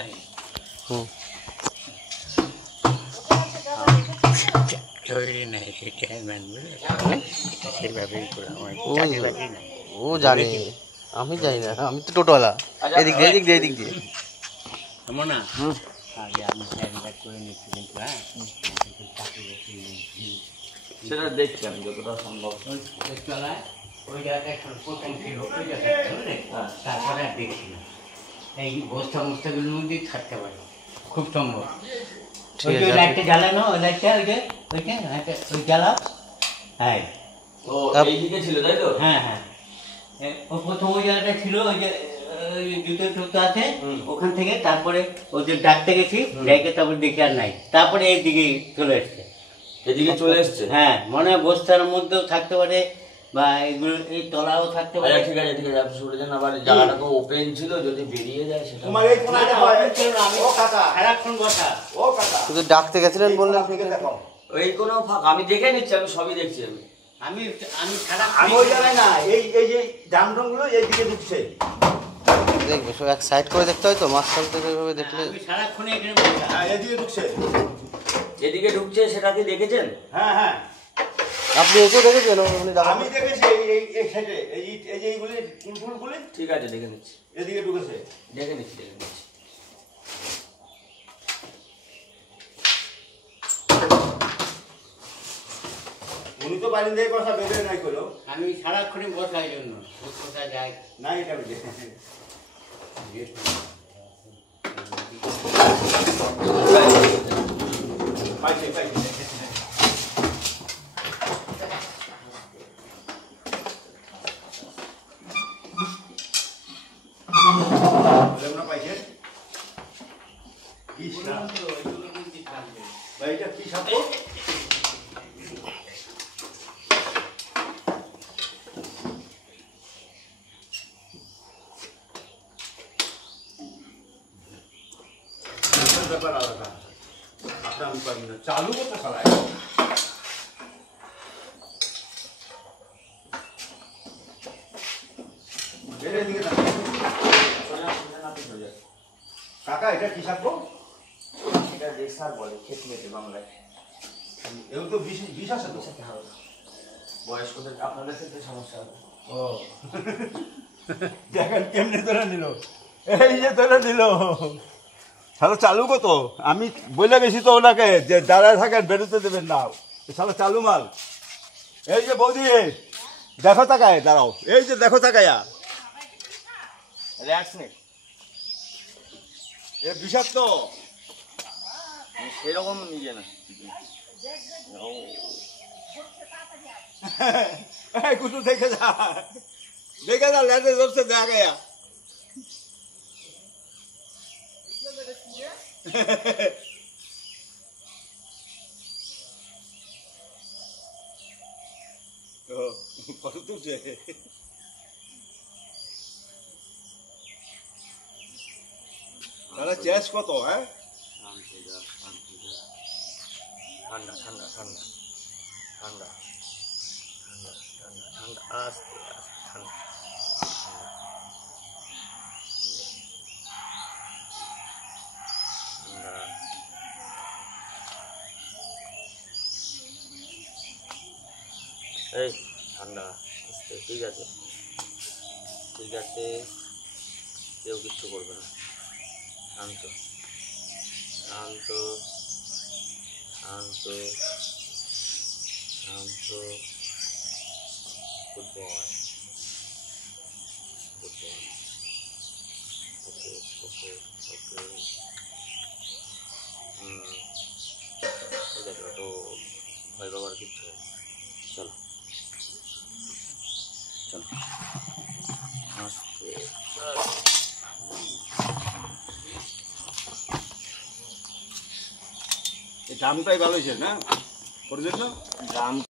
নাই তৈরি নাই সেটা মানবে সেভাবেই করে আমার চাকরি বাকরি নাই। ও জানে, আমি জানি না, আমি তো টোটোওয়ালা। এদিক দিয়ে এদিক দিয়ে এদিক দিয়ে এমন না আগে আমি চাকরি করে নিচ্ছি কিন্তু চাকরি বাকরি সেটা দেখছি আমি যতটা সম্ভব। চলায় ওই জায়গাটা এখন প্রথম ছিল ওই জায়গাটা তারপরে আর দেখছি না। এই বস্তা মস্তাগুলোর মধ্যেই থাকতে পারে খুব সম্ভব। ঠিক ওই আছে। লাইটটা জ্বালানো, ওই লাইটটা ওইটা ওই জ্বালা। হ্যাঁ ও এইদিকে ছিল তাই তো? হ্যাঁ হ্যাঁ, ও প্রথম ওই জায়গাটা ছিল, ওই যে জুতোর টোতো আছে ওখান থেকে, তারপরে ওই যে ডাকতে গেছি ডাকে, তারপরে দেখি আর নাই, তারপরে এইদিকে চলে এসছে। এদিকে চলে এসছে? হ্যাঁ, মনে হয় বস্তার মধ্যেও থাকতে পারে বা এগুলো এই তলাও থাকতে পারে। আচ্ছা ঠিক আছে ঠিক আছে, আপনি সরে যান। আবার জায়গাটা তো ওপেন ছিল, যদি বেরিয়ে যায় সেটা। তোমার এই কোণাটা ও কাকা, সারাক্ষণ বসা। ও কাকা, শুধু ডাকতে গেছিলেন বললেন। ঠিক আছে দেখো। ওই কোনো ফাঁক আমি দেখে নিচ্ছি, আমি সবই দেখছি আমি। আমি আমি সারাক্ষণ ওই জায়গায় না, এই যে জামডংগুলো এইদিকে ঢুকছে। দেখবে সব এক সাইড করে দেখতে হয় তো, মাঝখান থেকে এইভাবে দেখলে। আমি সারাক্ষণ এখানে বসা। হ্যাঁ এদিকে ঢুকছে। এদিকে ঢুকছে সেটা কি দেখেছেন? হ্যাঁ হ্যাঁ, আপনি এসেও দেখেছেন উনি ডাকা? আমি দেখেছি এই সাইডে এই যে এইগুলি ফুলগুলি ঠিক আছে দেখে নিচ্ছি, এদিকে ঢুকেছে। দেখে নিচ্ছি দেখে নিচ্ছি। উনি তো বাড়ি থেকে কথা বেরোয় নাই করলো। আমি সারাক্ষণই বসা, এই জন্য কোথায় যায় না এটা বেরিয়ে পাইছে পাইছে। বললাম না পাইছে কি সাপ? ভাই এটা কি সাপ? ব্যাপার আলাদা, আপনার আমি পারি না, চালু করতে চালায়। কাকা এটা কি সাপ গো? এটা রেসার বলে, খেত মেটে বাংলায়। এও তো বিষ আছে তো। বয়স্কদের আপনাদের ক্ষেত্রে সমস্যা হবে। ও দেখেন কেমনে ধরে নিল, এই যে ধরে নিল। শালা চালু কত, আমি বলে গেছি তো ওনাকে যে দাঁড়ায় থাকেন, বেরোতে দেবেন না। শালা চালু মাল। এই যে বৌদি দেখো তাকায়, দাঁড়াও, এই যে দেখো তাকায়া, রিল্যাক্স নেই এ বিষাক্ত। সেরকম নিজে না। এই কুটু দেখে যা ল্যান্ডে ধরছে, দেখা গেয়া। কত তুলছে? তাহলে চেস কত? হ্যাঁ ঠান্ডা ঠান্ডা ঠান্ডা ঠান্ডা ঠান্ডা ঠান্ডা ঠান্ডা আস্তে আস্তে ঠান্ডা ঠান্ডা। এই ঠান্ডা আস্তে, ঠিক আছে ঠিক আছে, কেউ কিচ্ছু করবে না। শান্ত শান্ত শান্ত শান্ত। Good boy good boy. ওকে ওকে ওকে, ঠিক আছে, তো ভয় পাবার কিচ্ছু নেই। চলো চলো আস্তে। এই দামটাই ভালো হয়েছে না, করে দিন না দাম